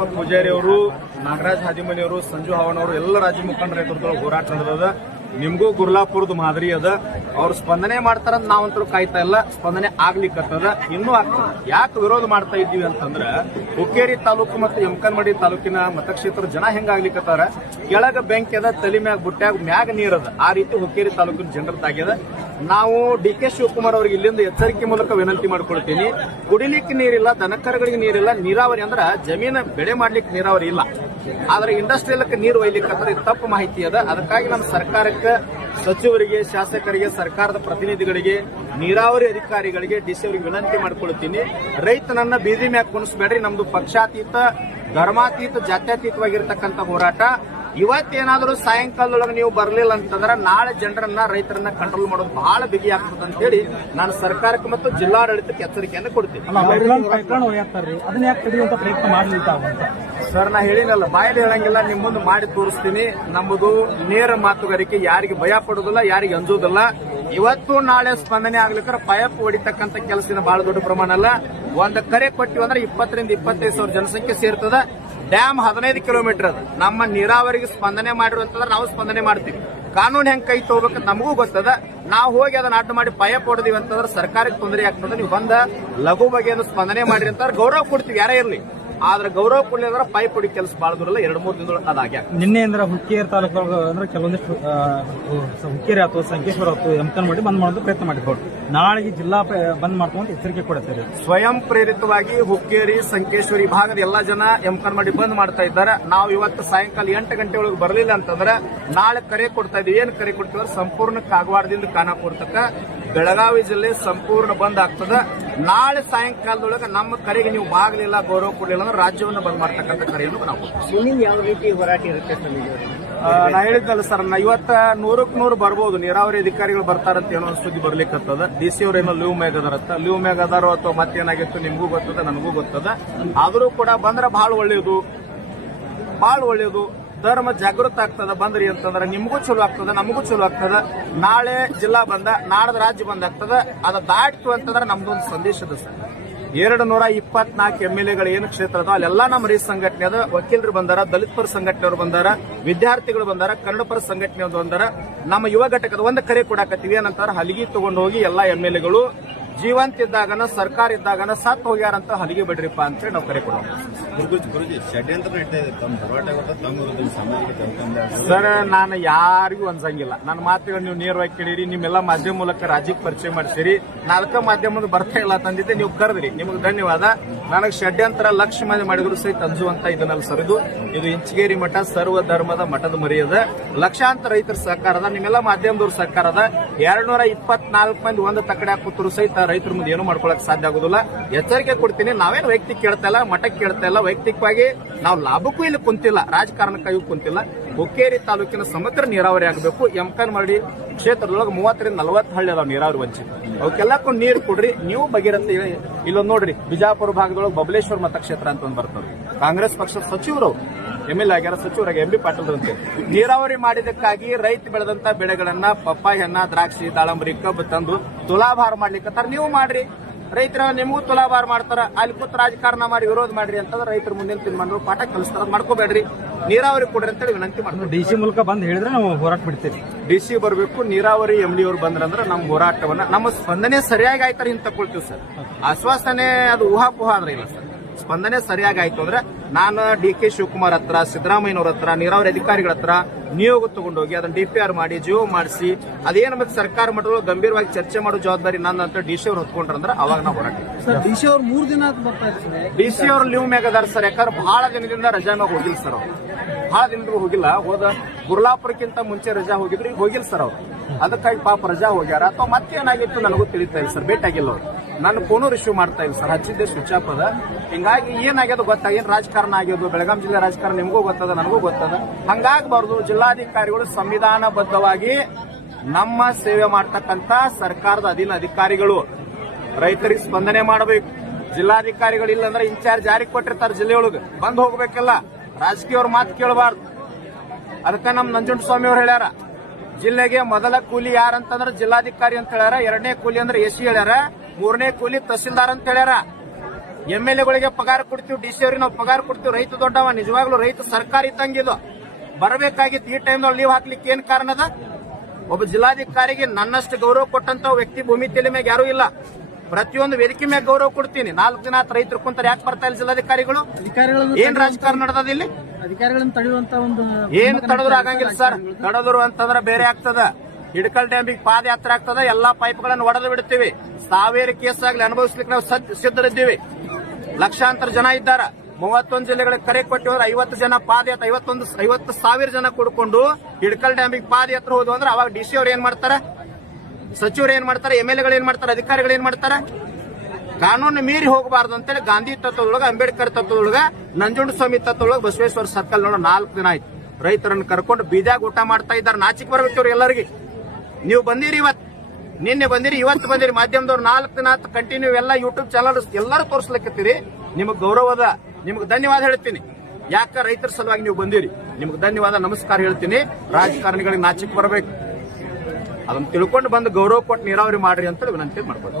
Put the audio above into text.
ದೀಪಕ್ ಪೂಜಾರಿ ಅವರು, ನಾಗರಾಜ್ ಹಾದಿಮನಿ ಅವರು, ಸಂಜು ಹಾವನ್ ಅವರು ಎಲ್ಲ ರಾಜ್ಯ ಮುಖಂಡರ ನೇತೃತ್ವದಲ್ಲಿ ಹೋರಾಟ ನಡೆದ. ನಿಮ್ಗೂ ಗುರ್ಲಾಪುರದ ಮಾದರಿ ಅದ. ಅವ್ರು ಸ್ಪಂದನೆ ಮಾಡ್ತಾರಂತ ನಾವಂತರೂ ಕಾಯ್ತಾ ಇಲ್ಲ. ಸ್ಪಂದನೆ ಆಗ್ಲಿಕ್ಕತ್ತದ, ಇನ್ನೂ ಆಗ್ತದ. ಯಾಕೆ ವಿರೋಧ ಮಾಡ್ತಾ ಇದ್ದೀವಿ ಅಂತಂದ್ರ ಹುಕ್ಕೇರಿ ತಾಲೂಕು ಮತ್ತು ಯಮಕನಮಡಿ ತಾಲೂಕಿನ ಮತಕ್ಷೇತ್ರ ಜನ ಹೆಂಗಾಗ್ಲಿಕ್ಕತ್ತಾರ, ಕೆಳಗ ಬೆಂಕಿ ಅದ, ತಲೆ ಮ್ಯಾಗ ಬುಟ್ಟ್ಯಾಗ ಮ್ಯಾಗ ನೀರದ, ಆ ರೀತಿ ಹುಕ್ಕೇರಿ ತಾಲೂಕಿನ ಜನರದ್ದಾಗ್ಯದ. ನಾವು ಡಿ.ಕೆ. ಶಿವಕುಮಾರ್ ಅವರಿಗೆ ಇಲ್ಲಿಂದ ಎಚ್ಚರಿಕೆ ಮೂಲಕ ವಿನಂತಿ ಮಾಡ್ಕೊಳ್ತೀನಿ. ಕುಡಿಲಿಕ್ಕೆ ನೀರಿಲ್ಲ, ದನಕರುಗಳಿಗೆ ನೀರಿಲ್ಲ, ನೀರಾವರಿ ಅಂದ್ರ ಜಮೀನು ಬೆಳೆ ಮಾಡ್ಲಿಕ್ಕೆ ನೀರಾವರಿ ಇಲ್ಲ, ಆದ್ರೆ ಇಂಡಸ್ಟ್ರಿಯಲ್ಕ್ಕೆ ನೀರು ಒಯ್ಲಿಕ್ಕೆ ಇದು ತಪ್ಪು ಮಾಹಿತಿ ಅದ. ಅದಕ್ಕಾಗಿ ನಮ್ಮ ಸರ್ಕಾರಕ್ಕೆ, ಸಚಿವರಿಗೆ, ಶಾಸಕರಿಗೆ, ಸರ್ಕಾರದ ಪ್ರತಿನಿಧಿಗಳಿಗೆ, ನೀರಾವರಿ ಅಧಿಕಾರಿಗಳಿಗೆ, ಡಿಸಿ ಅವರಿಗೆ ವಿನಂತಿ ಮಾಡ್ಕೊಳ್ತೀನಿ. ರೈತನನ್ನ ಬೀದಿ ಮ್ಯಾಗ ಕುಣಿಸ್ಬೇಡ್ರಿ. ನಮ್ದು ಪಕ್ಷಾತೀತ, ಧರ್ಮಾತೀತ, ಜಾತ್ಯತೀತವಾಗಿರ್ತಕ್ಕಂಥ ಹೋರಾಟ. ಇವತ್ತೇನಾದ್ರೂ ಸಾಯಂಕಾಲದೊಳಗೆ ನೀವು ಬರಲಿಲ್ಲ ಅಂತಂದ್ರೆ ನಾಳೆ ಜನರನ್ನ, ರೈತರನ್ನ ಕಂಟ್ರೋಲ್ ಮಾಡೋದು ಬಹಳ ಬಿಗಿ ಆಗ್ತದೆ ಅಂತ ಹೇಳಿ ನಾನು ಸರ್ಕಾರಕ್ಕೆ ಮತ್ತು ಜಿಲ್ಲಾಡಳಿತಕ್ಕೆ ಎಚ್ಚರಿಕೆಯನ್ನು ಕೊಡ್ತೀನಿ. ಸರ್, ನಾ ಹೇಳಿನಲ್ಲ, ಬಾಯಲ್ಲಿ ಹೇಳಂಗಿಲ್ಲ, ನಿಮ್ ಮುಂದೆ ಮಾಡಿ ತೋರಿಸ್ತೀನಿ. ನಮ್ಮದು ನೇರ ಮಾತುಗಾರಿಕೆ, ಯಾರಿಗೆ ಭಯ ಪಡೋದಿಲ್ಲ, ಯಾರಿಗೆ ಅಂಜೋದಿಲ್ಲ. ಇವತ್ತು ನಾಳೆ ಸ್ಪಂದನೆ ಆಗ್ಲಿಕ್ಕೆ ಪೈಪ್ ಹೊಡಿತಕ್ಕಂಥ ಕೆಲಸ ಬಹಳ ದೊಡ್ಡ ಪ್ರಮಾಣ ಅಲ್ಲ. ಒಂದು ಕರೆ ಕೊಟ್ಟಿವಿ ಅಂದ್ರೆ 20 ರಿಂದ 25 ಸಾವಿರ ಜನಸಂಖ್ಯೆ ಸೇರ್ತದ. ಡ್ಯಾಮ್ 15 ಕಿಲೋಮೀಟರ್ ಅದ. ನಮ್ಮ ನೀರಾವರಿಗೆ ಸ್ಪಂದನೆ ಮಾಡಿರುವಂತಂದ್ರೆ ನಾವು ಸ್ಪಂದನೆ ಮಾಡ್ತೀವಿ. ಕಾನೂನು ಹೆಂಗ್ ಕೈ ತಗೋಬೇಕಂತ ನಮಗೂ ಗೊತ್ತದ. ನಾವು ಹೋಗಿ ಅದನ್ನ ಅಡ್ಡ ಮಾಡಿ ಪೈಪ್ ಹೊಡೆದಿವಿ ಅಂತಂದ್ರೆ ಸರ್ಕಾರಕ್ಕೆ ತೊಂದರೆ ಆಗ್ತದೆ. ನೀವು ಬಂದ ಲಘು ಬಗೆಯನ್ನು ಸ್ಪಂದನೆ ಮಾಡಿರಿ ಅಂತ ಗೌರವ ಕೊಡ್ತೀವಿ, ಯಾರೇ ಇರಲಿ. ಆದ್ರೆ ಗೌರವ ಕೊಡ್ಲಿಲ್ಲ ಪೈಪ್ ಹೊಡಿ ಕೆಲಸ ಬಾಳ ದೂರಲ್ಲ, 2-3 ದಿನದೊಳಗೆ ಅದಾಗ್ಯ. ನಿನ್ನೆ ಅಂದ್ರೆ ಹುಕ್ಕೇರಿ ತಾಲೂಕು ಅಂದ್ರೆ ಕೆಲವೊಂದಿಷ್ಟು ಹುಕ್ಕೇರಿ ಆಯ್ತು, ಸಂಕೇಶ್ವರ ಆಯ್ತು, ಯಮಕನಮಡಿ ಬಂದ್ ಮಾಡೋದು ಪ್ರಯತ್ನ ಮಾಡಿಕೊಡು. ನಾಳೆಗೆ ಜಿಲ್ಲಾ ಬಂದ್ ಮಾಡ್ಕೊಂಡು ಎಚ್ಚರಿಕೆ ಕೊಡುತ್ತಾರೆ. ಸ್ವಯಂ ಪ್ರೇರಿತವಾಗಿ ಹುಕ್ಕೇರಿ, ಸಂಕೇಶ್ವರಿ ಭಾಗದ ಎಲ್ಲಾ ಜನ ಯಮಕನಮಡಿ ಬಂದ್ ಮಾಡ್ತಾ ಇದ್ದಾರೆ. ನಾವು ಇವತ್ತು ಸಾಯಂಕಾಲ 8 ಗಂಟೆ ಒಳಗೆ ಬರಲಿಲ್ಲ ಅಂತಂದ್ರೆ ನಾಳೆ ಕರೆ ಕೊಡ್ತಾ ಇದೀವಿ. ಏನ್ ಕರೆ ಕೊಡ್ತೀವಿ? ಸಂಪೂರ್ಣ ಕಾಗವಾಡದಿಂದ ಖಾನಾಪುರ ತನಕ ಬೆಳಗಾವಿ ಜಿಲ್ಲೆ ಸಂಪೂರ್ಣ ಬಂದ್ ಆಗ್ತದ. ನಾಳೆ ಸಾಯಂಕಾಲದೊಳಗೆ ನಮ್ಮ ಕರೆಗೆ ನೀವು ಬಾಗಲಿಲ್ಲ, ಗೌರವ ಕೊಡಲಿಲ್ಲ ಅಂದ್ರೆ ರಾಜ್ಯವನ್ನು ಬಂದ್ ಮಾಡ್ತಕ್ಕಂಥ ಕರೆಯನ್ನು ನಾವು ಯಾವ ರೀತಿ ಹೋರಾಟ ಇರುತ್ತೆ? ನಾ ಹೇಳಿದ್ದಲ್ಲ ಸರ್, ಇವತ್ತ 100ಕ್ಕೆ 100 ಬರ್ಬೋದು. ನೀರಾವರಿ ಅಧಿಕಾರಿಗಳು ಬರ್ತಾರಂತ ಏನೋ ಸುದ್ದಿ ಬರ್ಲಿಕ್ಕತ್ತದ. ಡಿಸಿ ಅವ್ರೇನೋ ಲೀವ್ ಮ್ಯಾಗ ಅದಾರತ್ತ, ಲೀವ್ ಮ್ಯಾಗ ಅದಾರೋ ಅಥವಾ ಮತ್ತೇನಾಗಿತ್ತು ನಿಮಗೂ ಗೊತ್ತದ, ನನಗೂ ಗೊತ್ತದ. ಆದ್ರೂ ಕೂಡ ಬಂದ್ರೆ ಬಹಳ ಒಳ್ಳೇದು, ಬಹಳ ಒಳ್ಳೇದು. ಧರ್ಮ ಜಾಗೃತ ಆಗ್ತದ. ಬಂದ್ರಿ ಅಂತಂದ್ರೆ ನಿಮಗೂ ಚಲೋ ಆಗ್ತದ, ನಮಗೂ ಚಲೋ ಆಗ್ತದ. ನಾಳೆ ಜಿಲ್ಲಾ ಬಂದ, ನಾಡದ ರಾಜ್ಯ ಬಂದ್ ಆಗ್ತದ. ಅದ ದಾಟ್ತು ಅಂತಂದ್ರೆ ನಮ್ದೊಂದು ಸಂದೇಶದ ಸರ್. 224 MLAಗಳು ಏನು ಕ್ಷೇತ್ರ ಅದ ಅಲ್ಲೆಲ್ಲ ನಮ್ಮ ರೈತ ಸಂಘಟನೆ ಅದ. ವಕೀಲರು ಬಂದಾರ, ದಲಿತ ಪರ ಸಂಘಟನೆಯವರು ಬಂದಾರ, ವಿದ್ಯಾರ್ಥಿಗಳು ಬಂದಾರ, ಕನ್ನಡ ಪರ ಸಂಘಟನೆ ಬಂದಾರ. ನಮ್ಮ ಯುವ ಘಟಕದ ಒಂದು ಕರೆ ಕೊಡಾಕತ್ತೀವಿ. ಏನಂತಾರ, ಹಲಿಗೆ ತಗೊಂಡು ಹೋಗಿ ಎಲ್ಲಾ MLAಗಳು ಜೀವಂತ ಇದ್ದಾಗನ, ಸರ್ಕಾರ ಇದ್ದಾಗನ ಸತ್ ಹೋಗ್ಯಾರಂತ ಹಲಿಗೆ ಬಿಡ್ರಿಪ್ಪ ಅಂತೇಳಿ ನಾವು ಕರೆ ಕೊಡೋಣ. ಸರ್, ನಾನು ಯಾರಿಗೂ ಅನ್ಸಂಗಿಲ್ಲ. ನನ್ನ ಮಾತುಗಳು ನೀವು ನೇರವಾಗಿ ಕೇಳಿರಿ. ನಿಮ್ಮೆಲ್ಲ ಮಾಧ್ಯಮ ಮೂಲಕ ರಾಜ್ಯಕ್ಕೆ ಪರಿಚಯ ಮಾಡಿಸಿರಿ. ನಾಲ್ಕ ಮಾಧ್ಯಮದ ಬರ್ತಾ ಇಲ್ಲ ತಂದಿದ್ದೆ, ನೀವು ಕರೆದ್ರಿ, ನಿಮಗೆ ಧನ್ಯವಾದ. ನನಗೆ ಷಡ್ಯಂತರ ಲಕ್ಷ ಮಂದಿ ಮಾಡಿದ್ರು ಸಹಿತ ಅಂಜುವಂತ ಇದನ್ನೆಲ್ಲ ಸರಿದು. ಇದು ಇಂಚಗೇರಿ ಮಠ ಸರ್ವ ಧರ್ಮದ ಮಠದ ಮರಿಯದ. ಲಕ್ಷಾಂತರ ರೈತರ ಸಹಕಾರ ಅದ, ನಿಮ್ಮೆಲ್ಲ ಮಾಧ್ಯಮದವ್ರ ಸಹಕಾರ ಅದ. 224 ಮಂದಿ ಒಂದು ತಕ್ಕಡೆ ಕೂತರು ಸಹಿತ ರೈತರ ಮುಂದೆ ಏನು ಮಾಡ್ಕೊಳಕ್ ಸಾಧ್ಯ ಆಗುದಿಲ್ಲ. ಎಚ್ಚರಿಕೆ ಕೊಡ್ತೀನಿ. ನಾವೇನು ವೈಯಕ್ತಿಕ ಕೇಳ್ತಾ ಇಲ್ಲ, ಮಠಕ್ಕೆ ಕೇಳ್ತಾ ಇಲ್ಲ. ವೈಯಕ್ತಿಕವಾಗಿ ನಾವು ಲಾಭಕ್ಕೂ ಇಲ್ಲಿ ಕುಂತಿಲ್ಲ, ರಾಜಕಾರಣಕ್ಕಾಗಿ ಕುಂತಿಲ್ಲ. ಹುಕ್ಕೇರಿ ತಾಲೂಕಿನ ಸಮಗ್ರ ನೀರಾವರಿ ಆಗಬೇಕು. ಯಮಕನಮಡಿ ಕ್ಷೇತ್ರದೊಳಗೆ 30 ರಿಂದ 40 ಹಳ್ಳಿ ಅದಾವ ನೀರಾವರಿ ವಂಚಿತ. ಅವಕ್ಕೆಲ್ಲಕ್ಕೂ ನೀರು ಕೊಡ್ರಿ. ನೀವು ಬಗೆರತ್ತೆ. ಇಲ್ಲೊಂದು ನೋಡ್ರಿ, ಬಿಜಾಪುರ ಭಾಗದೊಳಗೆ ಬಬಲೇಶ್ವರ ಮತಕ್ಷೇತ್ರ ಅಂತ ಒಂದು ಬರ್ತದೆ. ಕಾಂಗ್ರೆಸ್ ಪಕ್ಷದ ಸಚಿವರು MLA ಆಗ್ಯಾರ, ಸಚಿವರಾಗಿ MB ಪಾಟೀಲ್ ಅಂತೆ. ನೀರಾವರಿ ಮಾಡಿದಕ್ಕಾಗಿ ರೈತ ಬೆಳೆದಂತ ಬೆಳೆಗಳನ್ನ, ಪಪ್ಪಾಯನ್ನ, ದ್ರಾಕ್ಷಿ, ದಾಳಂಬರಿ, ಕಬ್ಬು ತಂದು ತುಲಾಭಾರ ಮಾಡ್ಲಿಕ್ಕತ್ತಾರ. ನೀವು ಮಾಡ್ರಿ. ರೈತರ ನಿಮಗೂ ತುಲಾಭಾರ ಮಾಡ್ತಾರ. ಅಲ್ಲಿ ಕೂತ್ ರಾಜಕಾರಣ ಮಾಡಿ ವಿರೋಧ ಮಾಡ್ರಿ ಅಂತಂದ್ರೆ ರೈತರ ಮುಂದಿನ ತೀರ್ಮಾನ ಪಾಠ ಕಲಿಸ್ತಾರ. ಮಾಡ್ಕೋಬೇಡ್ರಿ, ನೀರಾವರಿ ಕೊಡ್ರಿ ಅಂತೇಳಿ ವಿನಂತಿ ಮಾಡ್ತೀವಿ. ಡಿಸಿ ಮೂಲಕ ಬಂದ್ ಹೇಳಿದ್ರೆ ನಾವು ಹೋರಾಟ ಬಿಡ್ತೀವಿ. ಡಿಸಿ ಬರಬೇಕು, ನೀರಾವರಿ MD ಅವರು ಬಂದ್ರಂದ್ರೆ ನಮ್ಮ ಹೋರಾಟವನ್ನ, ನಮ್ಮ ಸ್ಪಂದನೆ ಸರಿಯಾಗಿ ಆಯ್ತಾರೆ ಹಿಂಗ್ ತಗೊಳ್ತೀವಿ ಸರ್. ಆಶ್ವಾಸನೆ ಅದು ಊಹಾಪೋಹ ಆದ್ರೆ ಇಲ್ಲ ಸರ್. ಸ್ಪಂದನೆ ಸರಿಯಾಗಿ ಆಯ್ತು ಅಂದ್ರೆ ನಾನು ಡಿ.ಕೆ. ಶಿವಕುಮಾರ್ ಹತ್ರ, ಸಿದ್ದರಾಮಯ್ಯನವ್ರ ಹತ್ರ, ನೀರಾವರಿ ಅಧಿಕಾರಿಗಳ ಹತ್ರ ನಿಯೋಗ ತಗೊಂಡೋಗಿ ಅದನ್ನ DPR ಮಾಡಿ, ಜಿಯೋ ಮಾಡಿಸಿ, ಅದೇನು ಮತ್ತೆ ಸರ್ಕಾರ ಮಟ್ಟದಲ್ಲಿ ಗಂಭೀರವಾಗಿ ಚರ್ಚೆ ಮಾಡೋ ಜವಾಬ್ದಾರಿ ನನ್ನ ಅಂತ ಡಿಸಿ ಅವ್ರು ಹೊತ್ಕೊಂಡ್ರಂದ್ರೆ ಅವಾಗ ನಾವು ಹೊರಟ. ಡಿಸಿ ಅವ್ರು 3 ದಿನ ಡಿಸಿ ಅವ್ರು ಲೀವ್ ಮ್ಯಾಗ ಅದಾರ ಸರ್. ಯಾಕಂದ್ರೆ ಬಹಳ ದಿನದಿಂದ ರಜಾ ಮ್ಯಾಗ ಹೋಗಿಲ್ಲ ಸರ್. ಅವ್ರು ಬಹಳ ದಿನದಿಂದ ಹೋಗಿಲ್ಲ. ಹೋದ ಗುರ್ಲಾಪುರಕ್ಕಿಂತ ಮುಂಚೆ ರಜಾ ಹೋಗಿದ್ರು, ಈಗ ಹೋಗಿಲ್ಲ ಸರ್ ಅವ್ರು. ಅದಕ್ಕಾಗಿ ಪಾಪ ರಜಾ ಹೋಗ್ಯಾರ ಅಥವಾ ಮತ್ತೇನಾಗಿತ್ತು ನನಗೂ ತಿಳಿತಾ ಇಲ್ಲ ಸರ್. ಭೇಟಿ ಆಗಿಲ್ಲ ಅವ್ರು. ನನ್ನ ಫೋನು ರಿಸೀವ್ ಮಾಡ್ತಾ ಇಲ್ಲ ಸರ್. ಹಚ್ಚಿದ್ದೆ ಸ್ವಿಚ್ ಆಫ್ ಅದ. ಹಿಂಗಾಗಿ ಏನಾಗ್ಯದ ಗೊತ್ತಾಗ, ಏನ್ ರಾಜಕಾರಣ ಆಗ್ಯೋದು, ಬೆಳಗಾಂ ಜಿಲ್ಲೆ ರಾಜಕಾರಣ ನಿಮಗೂ ಗೊತ್ತದ, ನನಗೂ ಗೊತ್ತದ. ಹಂಗಾಗಬಾರ್ದು. ಜಿಲ್ಲಾಧಿಕಾರಿಗಳು ಸಂವಿಧಾನಬದ್ಧವಾಗಿ ನಮ್ಮ ಸೇವೆ ಮಾಡ್ತಕ್ಕಂತ ಸರ್ಕಾರದ ಅಧೀನ ಅಧಿಕಾರಿಗಳು ರೈತರಿಗೆ ಸ್ಪಂದನೆ ಮಾಡಬೇಕು. ಜಿಲ್ಲಾಧಿಕಾರಿಗಳು ಇಲ್ಲಂದ್ರೆ ಇನ್ಚಾರ್ಜ್ ಯಾರಿಗೆ ಕೊಟ್ಟಿರ್ತಾರೆ ಜಿಲ್ಲೆಯೊಳಗೆ ಬಂದ್ ಹೋಗ್ಬೇಕಲ್ಲ. ರಾಜಕೀಯವ್ರ ಮಾತು ಕೇಳಬಾರ್ದು. ಅದಕ್ಕೆ ನಮ್ ನಂಜುಂಡಸ್ವಾಮಿ ಅವ್ರು ಹೇಳ್ಯಾರ, ಜಿಲ್ಲೆಗೆ ಮೊದಲ ಕೂಲಿ ಯಾರಂತಂದ್ರೆ ಜಿಲ್ಲಾಧಿಕಾರಿ ಅಂತ ಹೇಳ್ಯಾರ, 2ನೇ ಕೂಲಿ ಅಂದ್ರೆ SC ಹೇಳ್ಯಾರ, 3ನೇ ಕೂಲಿ ತಹಸೀಲ್ದಾರ್ ಅಂತ ಹೇಳ್ಯಾರ. MLA ಗಳಿಗೆ ಪಗಾರ ಕೊಡ್ತೀವಿ, DC ಅವ್ರಿಗೆ ನಾವು ಪಗಾರ ಕೊಡ್ತೀವಿ. ರೈತ ದೊಡ್ಡವ, ನಿಜವಾಗ್ಲೂ ರೈತ ಸರ್ಕಾರ ಇದ್ದಂಗಿದು. ಬರಬೇಕಾಗಿತ್ತು ಈ ಟೈಮ್ ಲೀವ್ ಹಾಕ್ಲಿಕ್ಕೆ ಏನ್ ಕಾರಣ ಅದ? ಒಬ್ಬ ಜಿಲ್ಲಾಧಿಕಾರಿಗೆ ನನ್ನಷ್ಟು ಗೌರವ ಕೊಟ್ಟಂತ ವ್ಯಕ್ತಿ ಭೂಮಿ ತಲೆ ಮ್ಯಾಗ ಯಾರು ಇಲ್ಲ. ಪ್ರತಿಯೊಂದು ವೇದಿಕೆ ಮ್ಯಾಗ ಗೌರವ ಕೊಡ್ತೀನಿ. 4 ದಿನ ರೈತರು ಕುಂತಾರೆ, ಯಾಕೆ ಬರ್ತಾ ಇಲ್ಲ ಜಿಲ್ಲಾಧಿಕಾರಿಗಳು? ಏನ್ ರಾಜಕಾರಣ ನಡೆದದ ಇಲ್ಲಿ? ಅಧಿಕಾರಿಗಳನ್ನು ತಡೆಯುವಂತ ಒಂದು ಏನ್ ತಡೆದ್ರು ಆಗಂಗಿಲ್ಲ ಸರ್. ತಡೆದ್ರು ಅಂತಂದ್ರೆ ಬೇರೆ ಆಗ್ತದ. ಹಿಡಕಲ್ ಡ್ಯಾಮಿಗೆ ಪಾದಯಾತ್ರೆ ಆಗ್ತದ, ಎಲ್ಲಾ ಪೈಪ್ಗಳನ್ನು ಒಡೆದು ಬಿಡ್ತೀವಿ. ಸಾವಿರ ಕೇಸ್ ಆಗ್ಲಿ ಅನುಭವಿಸ್ಲಿಕ್ಕೆ ನಾವು ಸಿದ್ಧರಿದ್ದೀವಿ. ಲಕ್ಷಾಂತರ ಜನ ಇದ್ದಾರ. 31 ಜಿಲ್ಲೆಗಳಿಗೆ ಕರೆ ಕೊಟ್ಟಿವ್ರು. 50 ಜನ ಪಾದಯಾತ್ರೆ, 50,000 ಜನ ಕೂಡ್ಕೊಂಡು ಹಿಡಕಲ್ ಡ್ಯಾಮಿಗೆ ಪಾದಯಾತ್ರೆ ಹೋದ್ವು ಅಂದ್ರೆ ಅವಾಗ DC ಅವ್ರು ಏನ್ ಮಾಡ್ತಾರೆ, ಸಚಿವರು ಏನ್ ಮಾಡ್ತಾರೆ, MLA ಏನ್ ಮಾಡ್ತಾರೆ, ಅಧಿಕಾರಿಗಳು ಏನ್ ಮಾಡ್ತಾರೆ? ಕಾನೂನು ಮೀರಿ ಹೋಗಬಾರ್ದು ಅಂತೇಳಿ ಗಾಂಧಿ ತತ್ವದೊಳಗ, ಅಂಬೇಡ್ಕರ್ ತತ್ವದೊಳಗ, ನಂಜುಂಡಸ್ವಾಮಿ ತತ್ವದೊಳಗ, ಬಸವೇಶ್ವರ ಸರ್ಕಲ್ ನೋಡ 4 ದಿನ ಆಯ್ತು ರೈತರನ್ನು ಕರ್ಕೊಂಡು ಬೀದ್ಯಾಗ ಊಟ ಮಾಡ್ತಾ ಇದ್ದಾರೆ. ನಾಚಿಕ್ ಬರ್ಬೇಕು ಇವ್ರು ಎಲ್ಲರಿಗೆ. ನೀವು ಬಂದಿರಿ ಇವತ್ತು, ನಿನ್ನೆ ಬಂದಿರಿ, ಇವತ್ತು ಬಂದಿರಿ. ಮಾಧ್ಯಮದವ್ರು 4 ದಿನ ಕಂಟಿನ್ಯೂ ಎಲ್ಲ ಯೂಟ್ಯೂಬ್ ಚಾನಲ್ ಎಲ್ಲರೂ ತೋರಿಸ್ಲಿಕ್ಕತ್ತೀರಿ. ನಿಮಗೆ ಗೌರವದ, ನಿಮ್ಗೆ ಧನ್ಯವಾದ ಹೇಳ್ತೀನಿ. ಯಾಕ ರೈತರ ಸಲುವಾಗಿ ನೀವು ಬಂದಿರಿ, ನಿಮ್ಗೆ ಧನ್ಯವಾದ, ನಮಸ್ಕಾರ ಹೇಳ್ತೀನಿ. ರಾಜಕಾರಣಿಗಳಿಗೆ ನಾಚಿಕ್ ಬರಬೇಕು, ಅದನ್ನ ತಿಳ್ಕೊಂಡು ಬಂದು ಗೌರವ ಕೊಟ್ಟು ನೀರಾವರಿ ಮಾಡ್ರಿ ಅಂತ ವಿನಂತಿ ಮಾಡ್ಬೋದು.